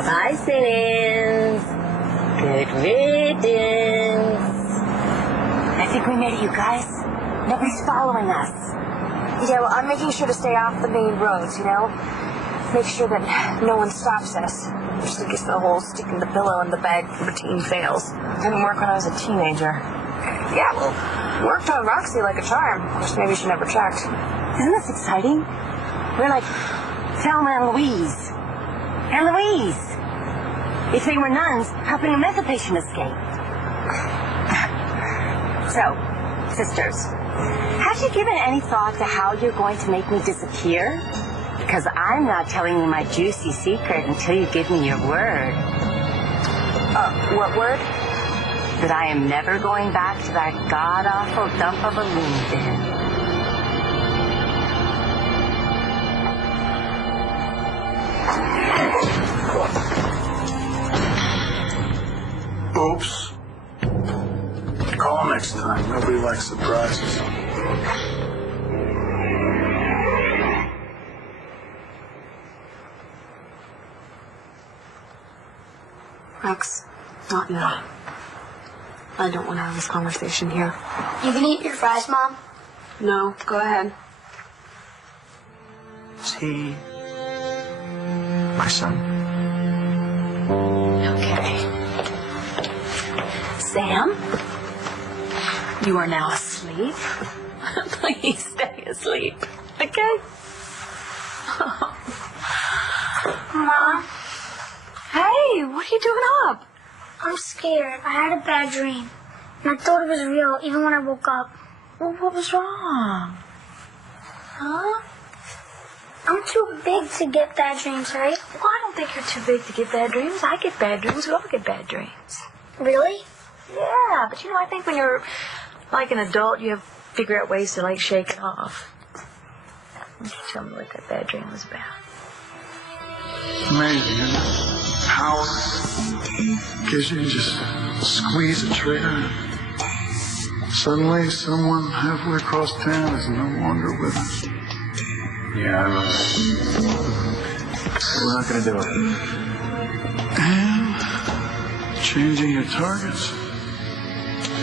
Bye-bye, Simmons. Good riddance. I think we made it, you guys. Nobody's following us. Yeah, well, I'm making sure to stay off the main roads, you know? Make sure that no one stops us. Just in case the whole sticking the pillow in the bag routine fails. Didn't work when I was a teenager. Yeah, well, worked on Roxy like a charm. Of course, maybe she never checked. Isn't this exciting? We're like Thelma and Louise. And Louise! If they were nuns helping a mental patient escape. So, sisters, have you given any thought to how you're going to make me disappear? Because I'm not telling you my juicy secret until you give me your word. What word? That I am never going back to that god-awful dump of a loony bin. Oops. Call next time. Nobody likes surprises. Rex, not now. I don't want to have this conversation here. You can eat your fries, Mom. No, go ahead. Is he my son? Okay. Sam, you are now asleep. Please stay asleep, okay? Mom, Hey, what are you doing up? I'm scared. I had a bad dream. And I thought it was real even when I woke up. Well, what was wrong? Huh? I'm too big to get bad dreams, right? Well, I don't think you're too big to get bad dreams. I get bad dreams. We all get bad dreams. Really? Yeah, but I think when you're like an adult, you have to figure out ways to, shake it off. Why don't you tell me what that bad dream was about? Amazing, isn't it? Power gives you just squeeze a trigger. Suddenly, someone halfway across town is no longer with us. Yeah, I know. We're not going to do it. And changing your targets,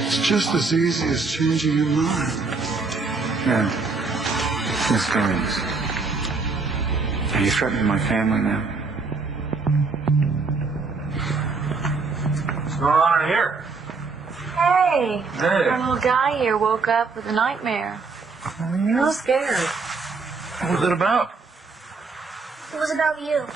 it's just as easy as changing your mind. Yeah. Miss Gaines. Are you threatening my family now? What's going on in here? Hey, Hey. our little guy here woke up with a nightmare. I'm a little scared. What was it about? It was about you.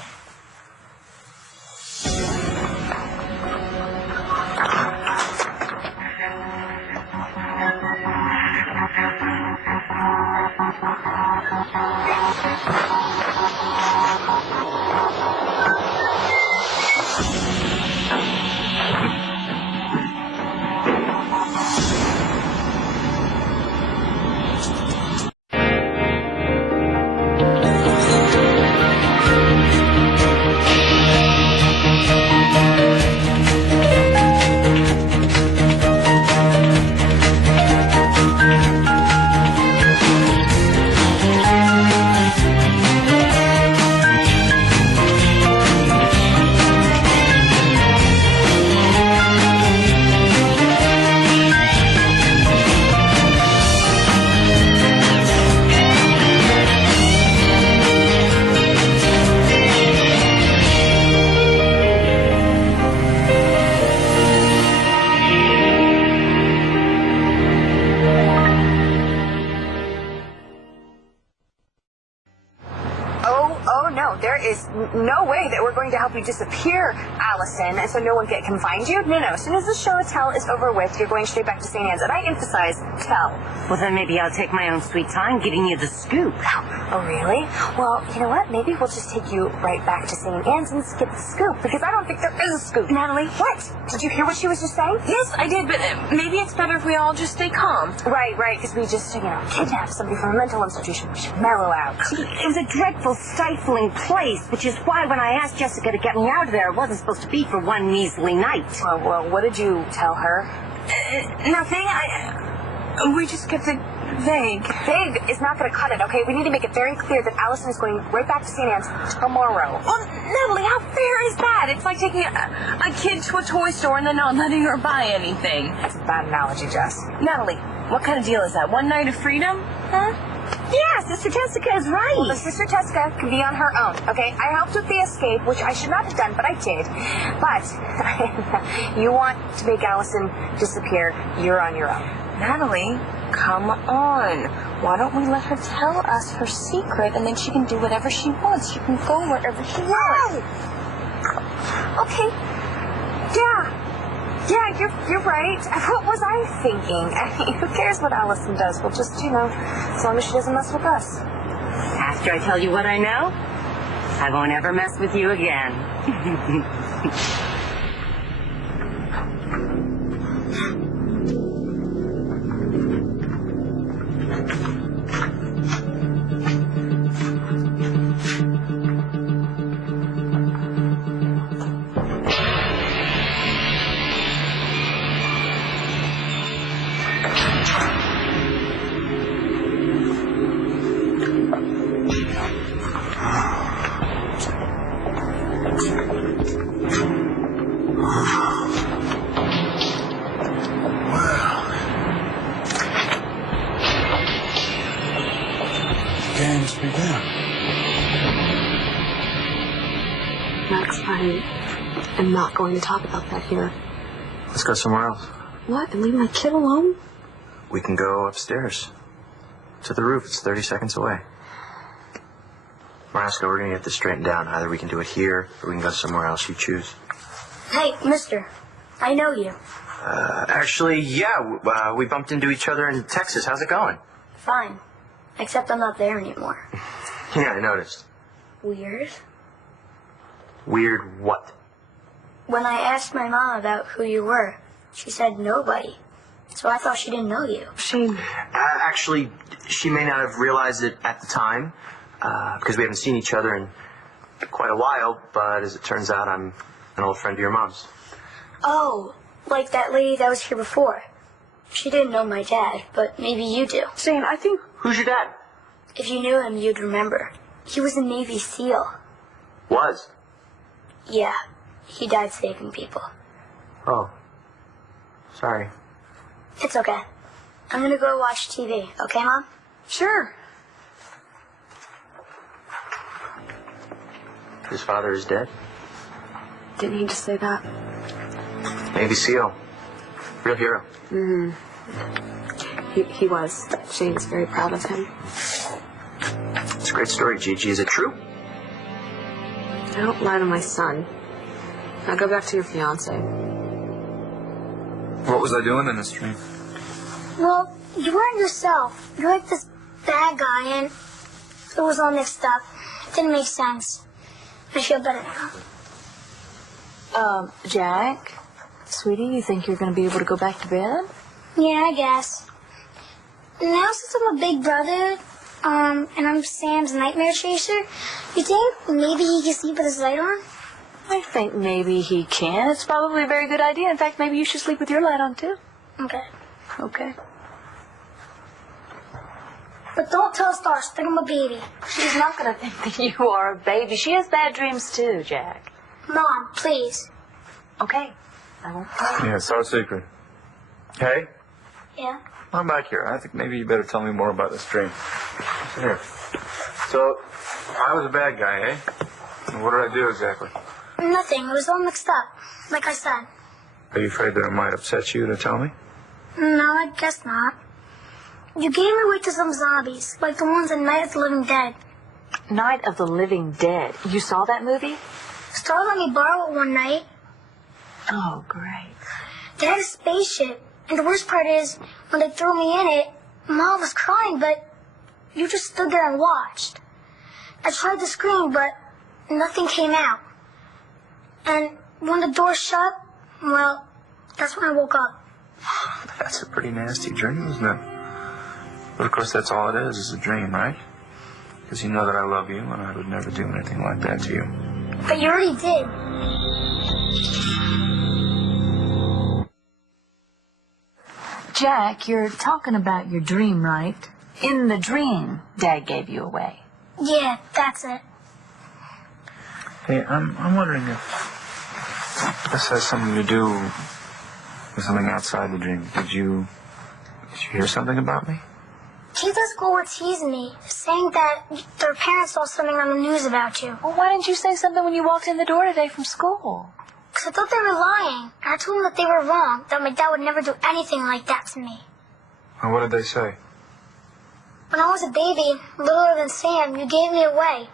No way that we're going to help you disappear, Allison, and so no one can find you. No. As soon as the show tell is over with, you're going straight back to St. Anne's. And I emphasize tell. Well, then maybe I'll take my own sweet time giving you the scoop. Oh, really? Well, you know what? Maybe we'll just take you right back to St. Anne's and skip the scoop, because I don't think there is a scoop. Natalie? What? Did you hear what she was just saying? Yes, I did, but maybe it's better if we all just stay calm. Right, because we just, kidnapped somebody from a mental institution. We should mellow out. See, it was a dreadful, stifling place, which is why when I asked Jessica to get me out of there, it wasn't supposed to be for one measly night. Well, what did you tell her? Nothing. We just kept Vague. Vague is not going to cut it, okay? We need to make it very clear that Allison is going right back to St. Anne's tomorrow. Well, Natalie, how fair is that? It's like taking a kid to a toy store and then not letting her buy anything. That's a bad analogy, Jess. Natalie, what kind of deal is that? One night of freedom? Huh? Yeah, Sister Tessica is right. Well, the Sister Tessica can be on her own, okay? I helped with the escape, which I should not have done, but I did. But you want to make Allison disappear, you're on your own. Natalie, come on. Why don't we let her tell us her secret and then she can do whatever she wants. She can go wherever she wants. Okay. Yeah, you're right. What was I thinking? I mean, who cares what Allison does? We'll just, as long as she doesn't mess with us. After I tell you what I know, I won't ever mess with you again. Games began. Max, I am not going to talk about that here. Let's go somewhere else. What? And leave my kid alone? We can go upstairs. To the roof. It's 30 seconds away. Marasco, we're going to get this straightened down. Either we can do it here, or we can go somewhere else. You choose. Hey, mister. I know you. Actually, yeah. We bumped into each other in Texas. How's it going? Fine. Except I'm not there anymore. Yeah, I noticed. Weird. Weird what? When I asked my mom about who you were, she said nobody. So I thought she didn't know you. Actually, she may not have realized it at the time, because we haven't seen each other in quite a while, but as it turns out, I'm an old friend of your mom's. Oh, like that lady that was here before. She didn't know my dad, but maybe you do. Shane, I think... Who's your dad? If you knew him, you'd remember. He was a Navy SEAL. Was? Yeah, he died saving people. Oh. Sorry. It's okay. I'm gonna go watch TV, okay, Mom? Sure. His father is dead? Didn't he just say that? Navy SEAL. Real hero. Mm-hmm. He was. Shane's very proud of him. It's a great story, Gigi. Is it true? I don't lie to my son. Now go back to your fiance. What was I doing in this dream? Well, you weren't yourself. You're like this bad guy, and it was all mixed up. It didn't make sense. I feel better now. Jack? Sweetie, you think you're going to be able to go back to bed? Yeah, I guess. Now since I'm a big brother, and I'm Sam's nightmare chaser, you think maybe he can sleep with his light on? I think maybe he can. It's probably a very good idea. In fact, maybe you should sleep with your light on, too. Okay. Okay. But don't tell Star, think I'm a baby. She's not going to think that you are a baby. She has bad dreams, too, Jack. Mom, please. Okay. I won't tell you. Yeah, it's our secret. Hey? Yeah? I'm back here. I think maybe you better tell me more about this dream. Here. So, I was a bad guy, eh? And what did I do exactly? Nothing. It was all mixed up, like I said. Are you afraid that it might upset you to tell me? No, I guess not. You gave me away to some zombies, like the ones in Night of the Living Dead. Night of the Living Dead. You saw that movie? Star let me borrow it one night. Oh, great. They had a spaceship, and the worst part is, when they threw me in it, Mom was crying, but you just stood there and watched. I tried to scream, but nothing came out. And when the door shut, well, that's when I woke up. That's a pretty nasty dream, isn't it? But of course, that's all it is a dream, right? Because you know that I love you, and I would never do anything like that to you. But you already did. Jack, you're talking about your dream, right? In the dream, Dad gave you away. Yeah, that's it. Hey, I'm wondering if this has something to do with something outside the dream. Did you hear something about me? Kids at school were teasing me, saying that their parents saw something on the news about you. Well, why didn't you say something when you walked in the door today from school? Because I thought they were lying. And I told them that they were wrong, that my dad would never do anything like that to me. And what did they say? When I was a baby, littler than Sam, you gave me away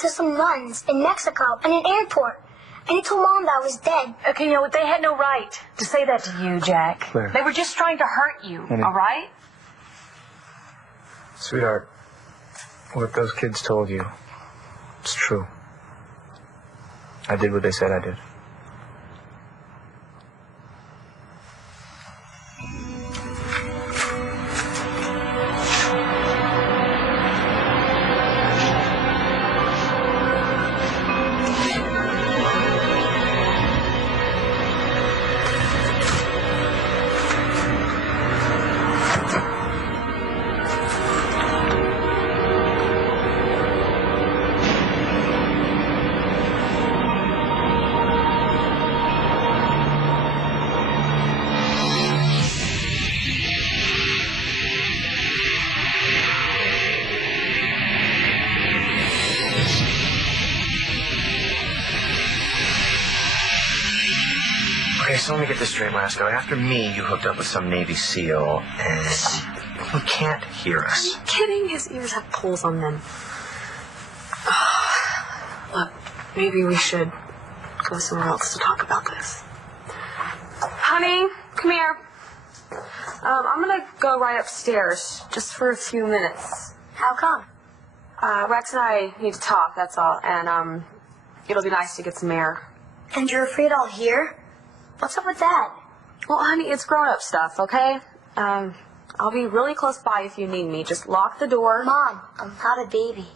to some nuns in Mexico in an airport. And you told Mom that I was dead. Okay, you know what? They had no right to say that to you, Jack. Claire. They were just trying to hurt you, Honey. all right? Sweetheart, what those kids told you, it's true. I did what they said I did. Okay, so let me get this straight, Lasco. After me, you hooked up with some Navy SEAL, and he can't hear us. Kidding? His ears have holes on them. Look, maybe we should go somewhere else to talk about this. Honey, come here. I'm gonna go right upstairs, just for a few minutes. How come? Rex and I need to talk, that's all, and it'll be nice to get some air. And you're afraid I'll hear? What's up with that? Well, honey, it's grown-up stuff, okay? I'll be really close by if you need me. Just lock the door. Mom, I'm not a baby.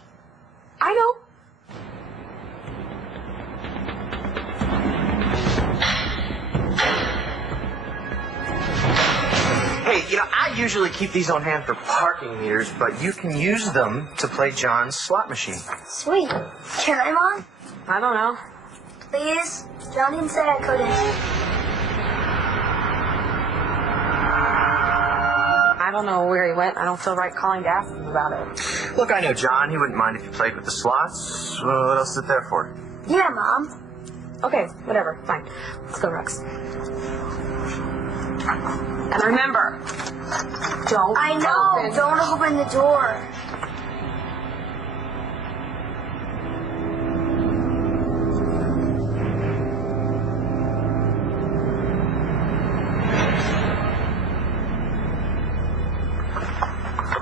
I know. Hey, I usually keep these on hand for parking meters, but you can use them to play John's slot machine. Sweet. Can I, Mom? I don't know. Please? John didn't say I couldn't. I don't know where he went. I don't feel right calling to ask him about it. Look, I know John. He wouldn't mind if you played with the slots. What else is it there for? Yeah, Mom. Okay, whatever. Fine. Let's go, Rex. And remember, don't I know. open. Don't open the door.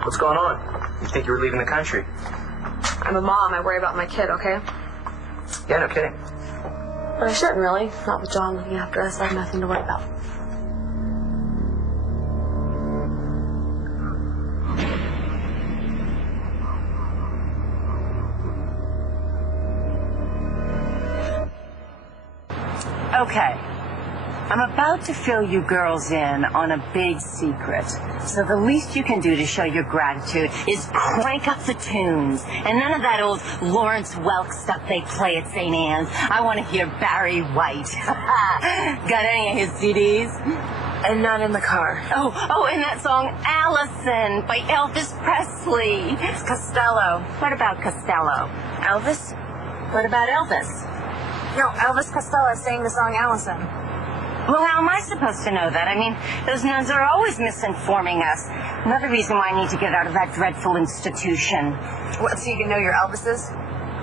What's going on? You think you were leaving the country? I'm a mom. I worry about my kid, okay? Yeah, no kidding. But I shouldn't really. Not with John looking after us. I have nothing to worry about. Okay. I'm about to fill you girls in on a big secret. So the least you can do to show your gratitude is crank up the tunes. And none of that old Lawrence Welk stuff they play at St. Anne's. I want to hear Barry White. Got any of his CDs? And not in the car. Oh, and that song Allison by Elvis Presley. It's Costello. What about Costello? Elvis? What about Elvis? No, Elvis Costello sang the song Allison. Well, how am I supposed to know that? I mean, those nuns are always misinforming us. Another reason why I need to get out of that dreadful institution. What, so you can know your Elvises?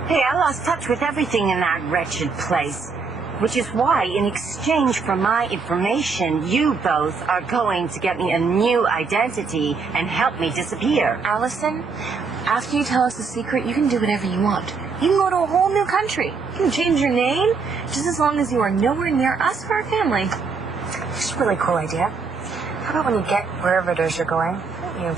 Hey, I lost touch with everything in that wretched place. Which is why, in exchange for my information, you both are going to get me a new identity and help me disappear. Allison, after you tell us the secret, you can do whatever you want. You can go to a whole new country. You can change your name, just as long as you are nowhere near us or our family. It's a really cool idea. How about when you get wherever it is you're going, you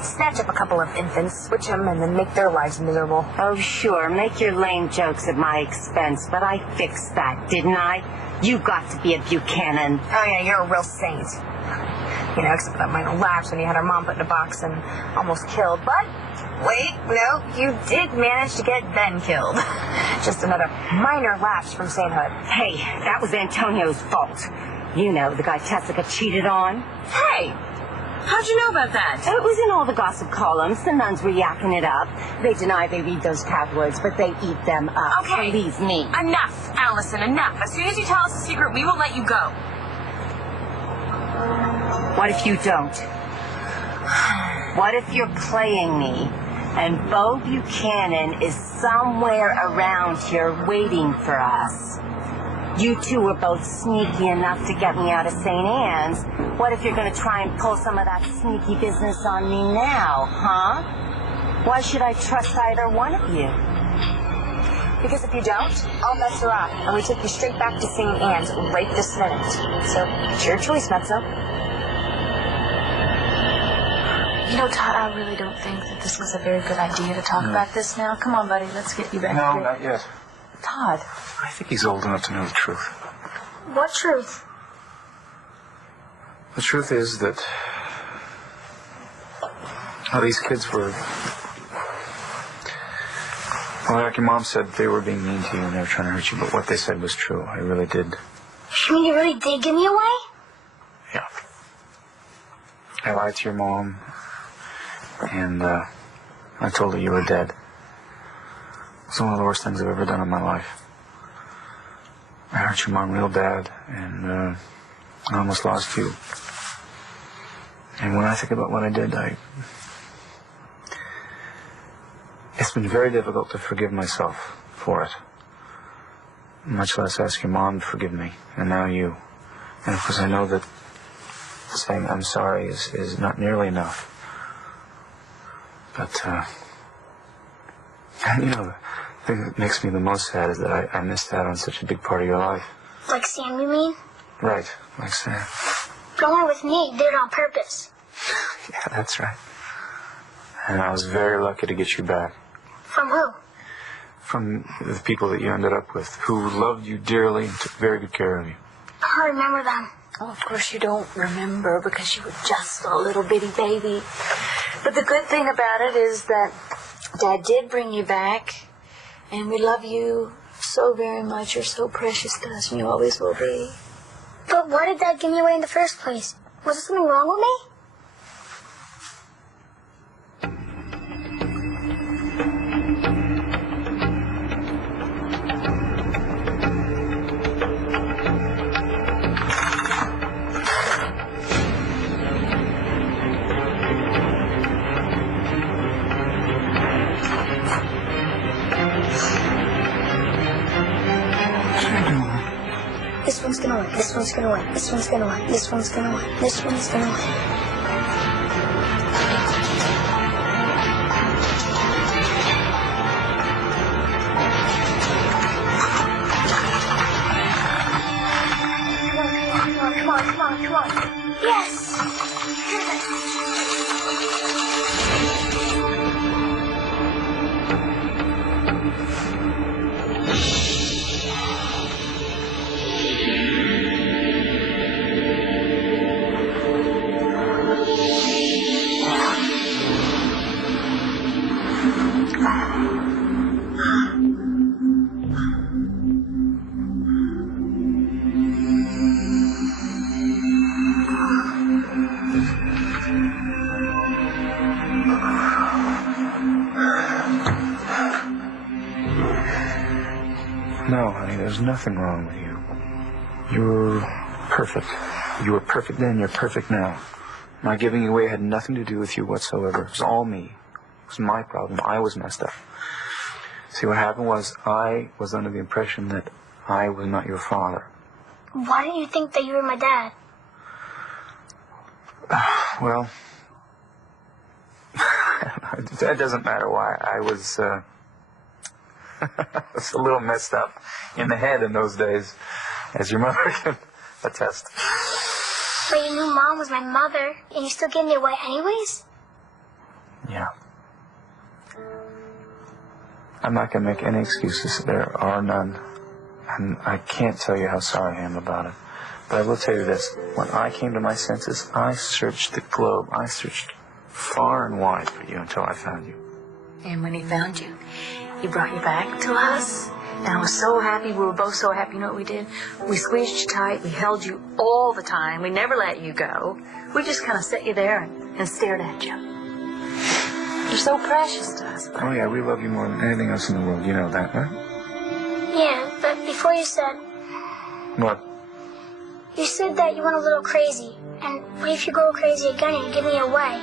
snatch up a couple of infants, switch them, and then make their lives miserable. Oh, sure, make your lame jokes at my expense, but I fixed that, didn't I? You got to be a Buchanan. Oh, yeah, you're a real saint. except for that minor lapse when you had our mom put in a box and almost killed. But wait, no, you did manage to get Ben killed. Just another minor lapse from sainthood. Hey, that was Antonio's fault. You know, the guy Tessica cheated on. Hey, how'd you know about that? It was in all the gossip columns. The nuns were yakking it up. They deny they read those tabloids, but they eat them up. Okay. Believe me. Enough, Allison, enough. As soon as you tell us the secret, we will let you go. What if you don't? What if you're playing me and Bo Buchanan is somewhere around here waiting for us? You two were both sneaky enough to get me out of St. Anne's. What if you're going to try and pull some of that sneaky business on me now, huh? Why should I trust either one of you? Because if you don't, all bets are off, and we take you straight back to St. Anne's right this minute. So, it's your choice, Mezzo. You know, Todd, I really don't think that this was a very good idea to talk about this now. Come on, buddy, let's get you back No, here. not yet. Todd. I think he's old enough to know the truth. What truth? The truth is that these kids were... Well, like your mom said, they were being mean to you and they were trying to hurt you, but what they said was true. I really did. You mean you really did give me away? Yeah. I lied to your mom, and I told her you were dead. It's one of the worst things I've ever done in my life. I hurt your mom real bad, and I almost lost you. And when I think about what I did, it's been very difficult to forgive myself for it. Much less ask your mom to forgive me, and now you. And of course I know that saying I'm sorry is not nearly enough. But, you know, the thing that makes me the most sad is that I missed out on such a big part of your life. Like Sam, you mean? Right, like Sam. Going with me, did it on purpose. Yeah, that's right. And I was very lucky to get you back. From who? From the people that you ended up with, who loved you dearly and took very good care of you. I don't remember them. Oh, of course you don't remember because you were just a little bitty baby. But the good thing about it is that Dad did bring you back, and we love you so very much. You're so precious to us, and you always will be. But why did Dad give me away in the first place? Was there something wrong with me? This one's gonna win. This one's gonna win. This one's gonna win. This one's gonna win. This one's gonna win. Come on. Yes! No, honey, there's nothing wrong with you. You're perfect. You were perfect then, you're perfect now. My giving you away had nothing to do with you whatsoever. It was all me. It was my problem. I was messed up. See, what happened was I was under the impression that I was not your father. Why didn't you think that you were my dad? Well, that doesn't matter why. I was was a little messed up in the head in those days, as your mother can attest. But you knew Mom was my mother, and you still gave me away anyways? Yeah. I'm not going to make any excuses. There are none. And I can't tell you how sorry I am about it. But I will tell you this. When I came to my senses, I searched the globe. I searched far and wide for you until I found you. And when he found you, he brought you back to us. And I was so happy. We were both so happy. You know what we did? We squeezed you tight. We held you all the time. We never let you go. We just kind of set you there and stared at you. You're so precious to us. Oh, yeah, we love you more than anything else in the world. You know that, right? Yeah, but before you said, What? you said that you went a little crazy. And what if you go crazy again and give me away?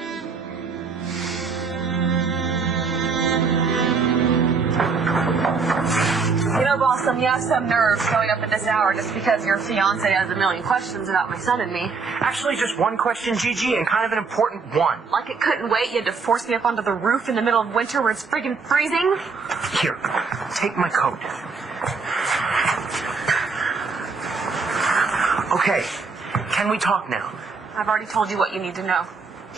You know, Blossom, you have some nerve showing up at this hour just because your fiance has a million questions about my son and me. Actually, just one question, Gigi, and kind of an important one. Like it couldn't wait. You had to force me up onto the roof in the middle of winter where it's friggin' freezing. Here, take my coat. Okay, can we talk now? I've already told you what you need to know.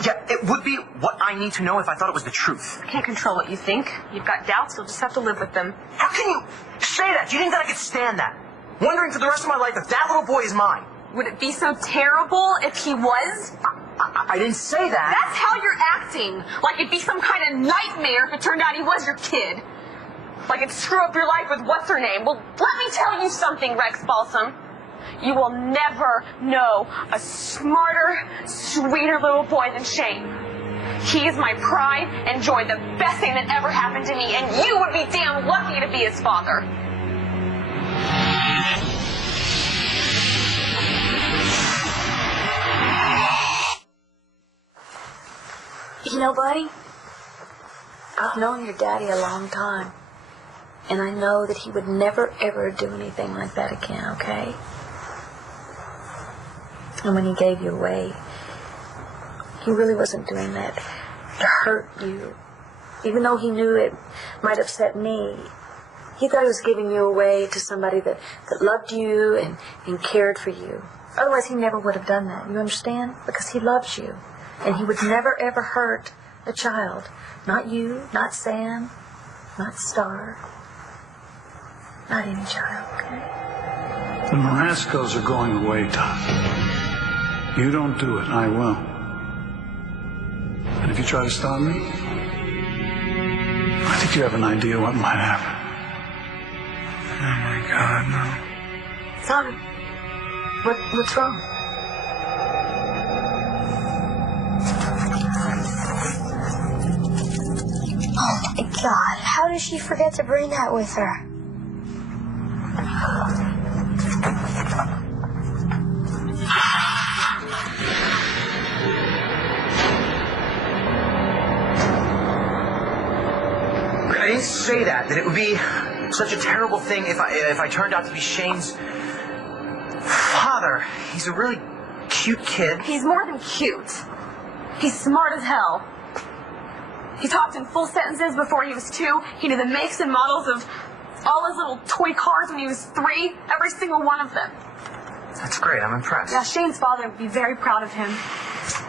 Yeah, it would be what I need to know if I thought it was the truth. I can't control what you think. You've got doubts. You'll just have to live with them. How can you say that? Do you think that I could stand that? Wondering for the rest of my life if that little boy is mine. Would it be so terrible if he was? I didn't say that. That's how you're acting. Like it'd be some kind of nightmare if it turned out he was your kid. Like it'd screw up your life with what's her name. Well, let me tell you something, Rex Balsam. You will never know a smarter, sweeter little boy than Shane. He is my pride and joy, the best thing that ever happened to me, and you would be damn lucky to be his father. You know, buddy, I've known your daddy a long time. And I know that he would never, ever do anything like that again, okay? And when he gave you away, he really wasn't doing that to hurt you. Even though he knew it might upset me, he thought he was giving you away to somebody that loved you and cared for you. Otherwise, he never would have done that. You understand? Because he loves you. And he would never, ever hurt a child. Not you, not Sam, not Star. Not any child, okay? The Marascos are going away, Tom. You don't do it, I will. And if you try to stop me, I think you have an idea what might happen. Oh my God, no. Sorry. What's wrong? Oh my God, how did she forget to bring that with her? I didn't say that it would be such a terrible thing if I turned out to be Shane's father. He's a really cute kid. He's more than cute. He's smart as hell. He talked in full sentences before he was 2. He knew the makes and models of all his little toy cars when he was 3. Every single one of them. That's great. I'm impressed. Yeah, Shane's father would be very proud of him.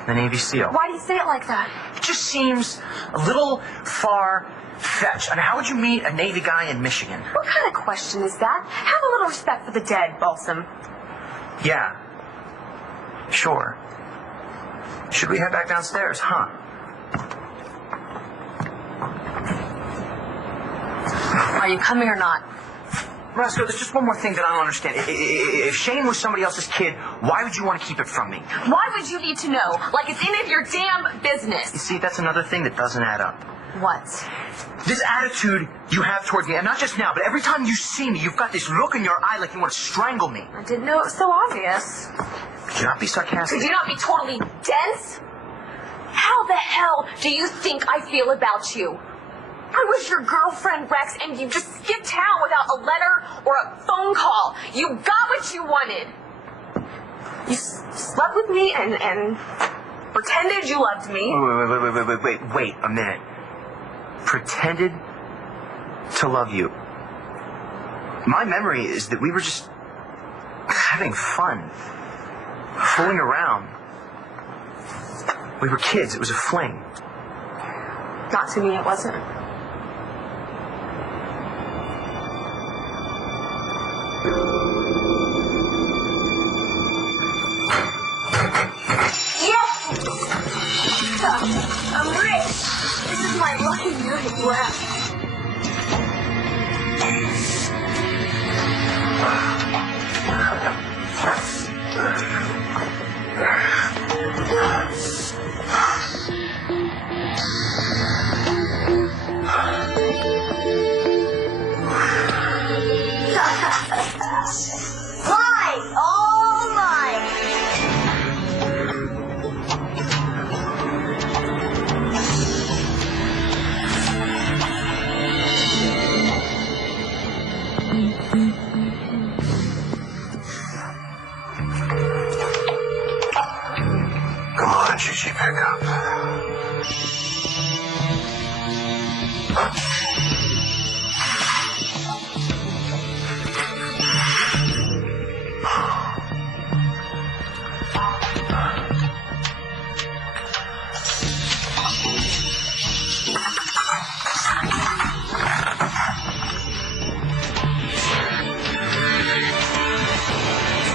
The Navy SEAL. Why do you say it like that? It just seems a little far-fetched. I mean, how would you meet a Navy guy in Michigan? What kind of question is that? Have a little respect for the dead, Balsam. Yeah. Sure. Should we head back downstairs, huh? Are you coming or not? Roscoe, there's just one more thing that I don't understand. If Shane was somebody else's kid, why would you want to keep it from me? Why would you need to know? Like it's any of your damn business. You see, that's another thing that doesn't add up. What? This attitude you have towards me, and not just now, but every time you see me, you've got this look in your eye like you want to strangle me. I didn't know it was so obvious. Could you not be sarcastic? Could you not be totally dense? How the hell do you think I feel about you? I was your girlfriend, Rex, and you just skipped town without a letter or a phone call. You got what you wanted. You slept with me and pretended you loved me. Wait a minute. Pretended to love you. My memory is that we were just having fun. Fooling around. We were kids. It was a fling. Not to me, it wasn't. my lucky night left. Mine! All mine! Come on, Gigi, pick up.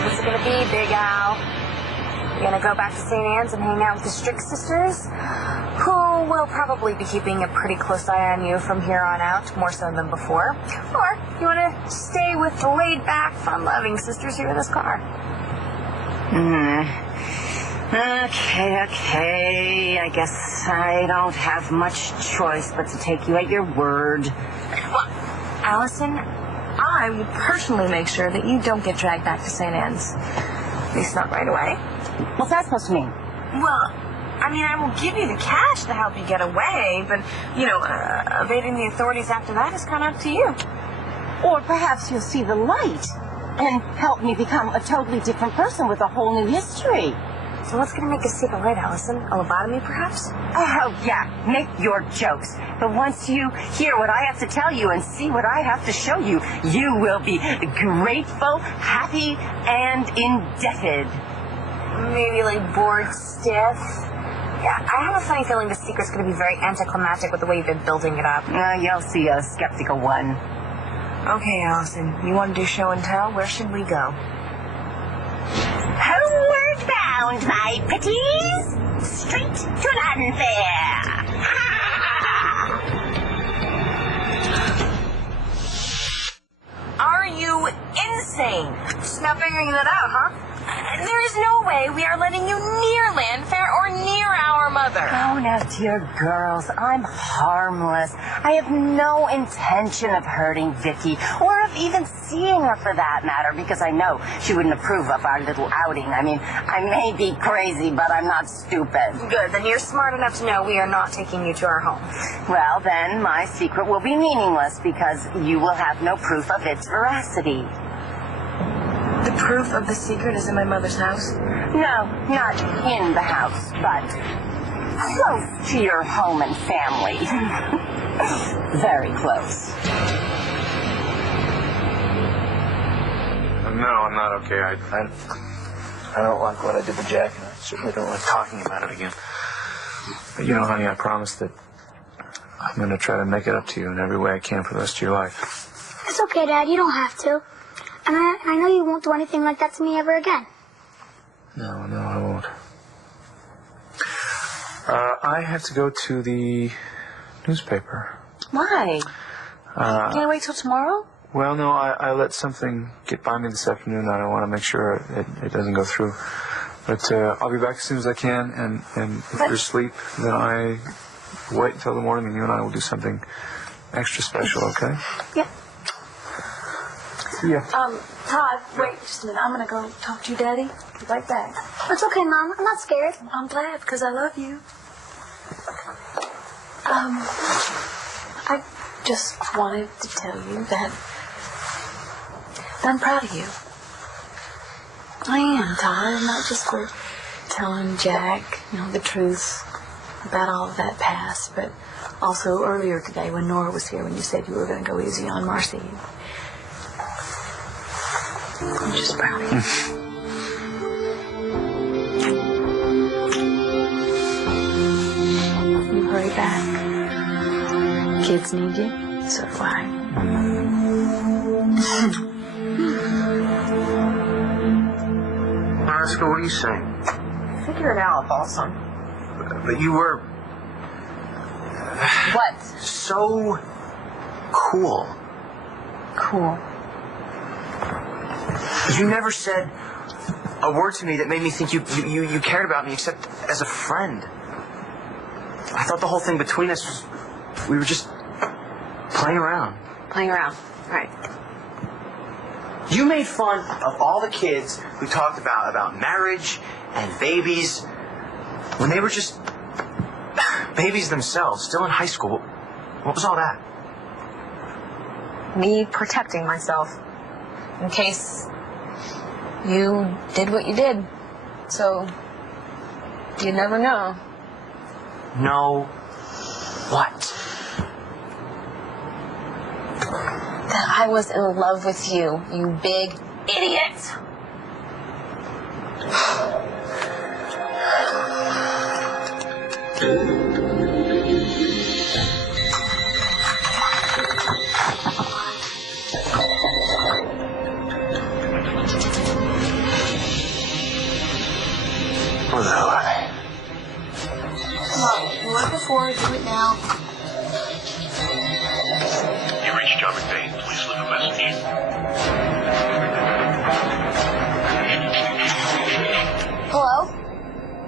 What's it gonna be, Big Al? You gonna go back to St. Anne's and hang out with the Strick sisters, who will probably be keeping a pretty close eye on you from here on out, more so than before? Or you wanna stay with the laid-back, fun-loving sisters here in this car? Okay. I guess I don't have much choice but to take you at your word. Well, Allison, I will personally make sure that you don't get dragged back to St. Anne's. At least not right away. What's that supposed to mean? Well, I mean, I will give you the cash to help you get away, but, evading the authorities after that is kind of up to you. Or perhaps you'll see the light and help me become a totally different person with a whole new history. So what's gonna make us see the light, Allison? A lobotomy, perhaps? Oh, yeah, make your jokes. But once you hear what I have to tell you and see what I have to show you, you will be grateful, happy, and indebted. Maybe like bored stiff? Yeah, I have a funny feeling the secret's gonna be very anticlimactic with the way you've been building it up. You'll see a skeptical one. Okay, Allison, you want to do show and tell? Where should we go? Homeward bound, my pretties. Straight to London Fair. Are you insane? Just not figuring that out, huh? There is no way we are letting you near Landfair or near our mother. Oh, now, dear girls, I'm harmless. I have no intention of hurting Vicky, or of even seeing her for that matter, because I know she wouldn't approve of our little outing. I mean, I may be crazy, but I'm not stupid. Good, then you're smart enough to know we are not taking you to our home. Well, then my secret will be meaningless, because you will have no proof of its veracity. The proof of the secret is in my mother's house? No, not in the house, but close to your home and family. Very close. No, I'm not okay. I don't like what I did to Jack, and I certainly don't like talking about it again. But honey, I promise that I'm going to try to make it up to you in every way I can for the rest of your life. It's okay, Dad. You don't have to. And I know you won't do anything like that to me ever again. No, I won't. I have to go to the newspaper. Why? Can't I wait till tomorrow? Well, no, I let something get by me this afternoon. I want to make sure it doesn't go through. But I'll be back as soon as I can, and if you're asleep, then I wait until the morning, and you and I will do something extra special, okay? Yep. Yeah. Todd, wait just a minute. I'm gonna go talk to your daddy. Be right back. It's okay, Mom. I'm not scared. I'm glad, because I love you. I just wanted to tell you that I'm proud of you. I am, Todd, and not just for telling Jack, the truth about all of that past, but also earlier today when Nora was here, when you said you were going to go easy on Marcy. I'm just proud of you. You hurry back. Kids need you, so do I. Oscar, what are you saying? Figure it out, Allison. But you were... What? So cool. Cool. You never said a word to me that made me think you cared about me except as a friend. I thought the whole thing between us was we were just playing around. Playing around. Right. You made fun of all the kids who talked about marriage and babies when they were just babies themselves, still in high school. What was all that? Me protecting myself. In case you did what you did. So, you never know. No. What? That I was in love with you, you big idiot! Where the hell are they? Come on, you went before, do it now. You reached John McBain. Please leave a message. Hello?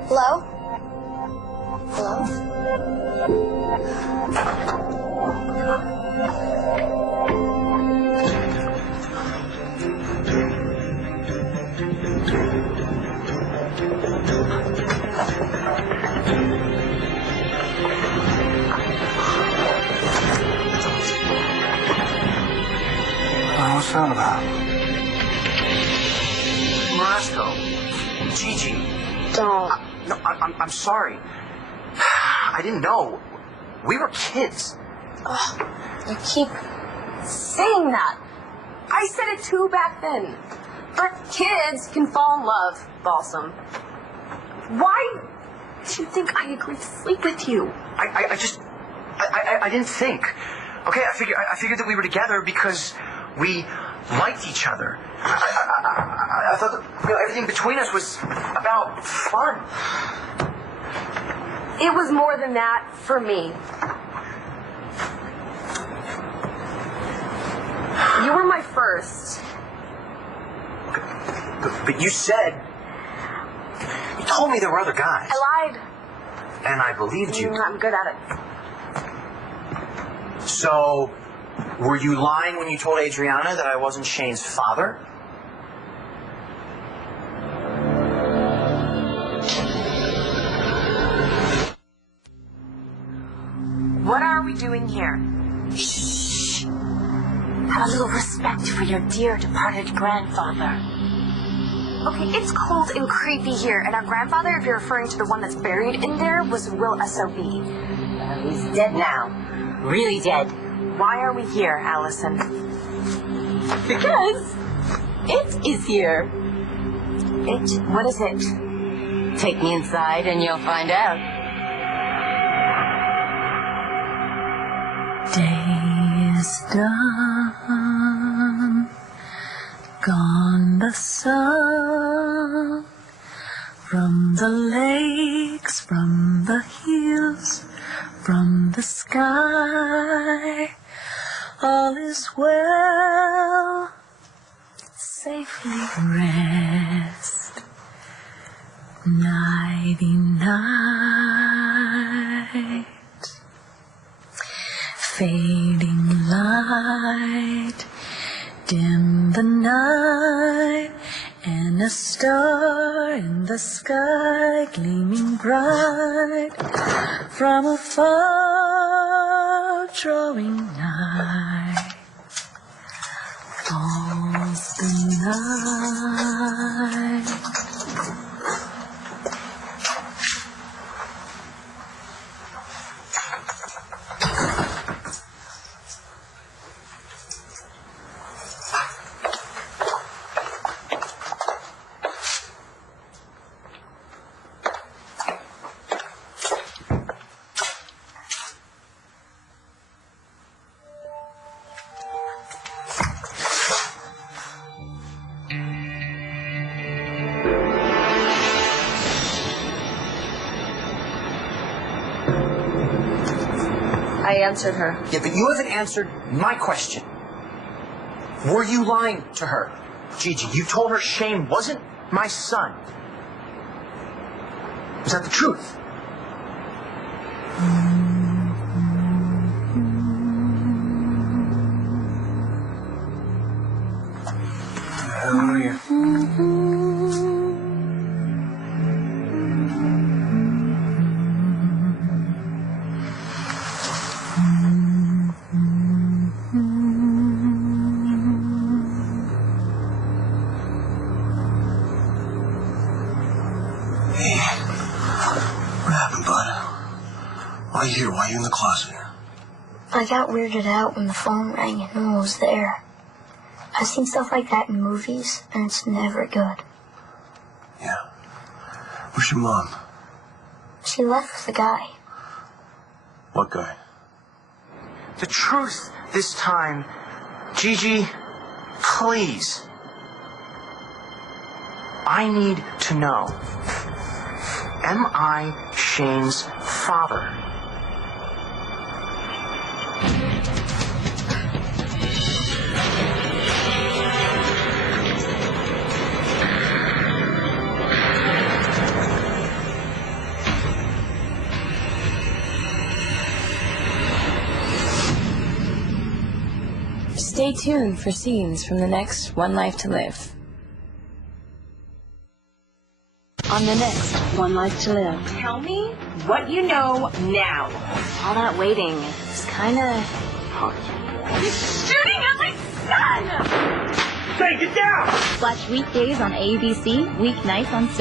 Hello? Hello? What's that about? Marasco. Gigi. Don't. No, I'm sorry. I didn't know. We were kids. Ugh, you keep saying that. I said it too back then. But kids can fall in love, Balsam. Why do you think I agreed to sleep with you? I didn't think. Okay, I figured that we were together because we liked each other. I thought that, everything between us was about fun. It was more than that for me. You were my first. But you said, you told me there were other guys. I lied. And I believed you. I'm good at it. So, were you lying when you told Adriana that I wasn't Shane's father? What are we doing here? Shh. Have a little respect for your dear departed grandfather. Okay, it's cold and creepy here, and our grandfather, if you're referring to the one that's buried in there, was Will S.O.B. He's dead now. Really dead. Why are we here, Allison? Because it is here. It? What is it? Take me inside and you'll find out. Day is done, gone the sun, from the lakes, from the hills, from the sky, all is well, safely rest, nighty night. Fading light, dim the night, and a star in the sky gleaming bright, from afar drawing nigh, falls the night. I answered her. Yeah, but you haven't answered my question. Were you lying to her? Gigi, you told her Shane wasn't my son. Was that the truth? How are you? What happened, bud? Why are you here? Why are you in the closet? I got weirded out when the phone rang and no one was there. I've seen stuff like that in movies, and it's never good. Yeah. Where's your mom? She left with the guy. What guy? The truth this time. Gigi, please. I need to know. Am I Shane's father? Stay tuned for scenes from the next One Life to Live. On the next One Life to Live. Tell me what you know now. All that waiting is kind of hard. He's shooting at my son! Hey, get down! Watch weekdays on ABC, weeknights on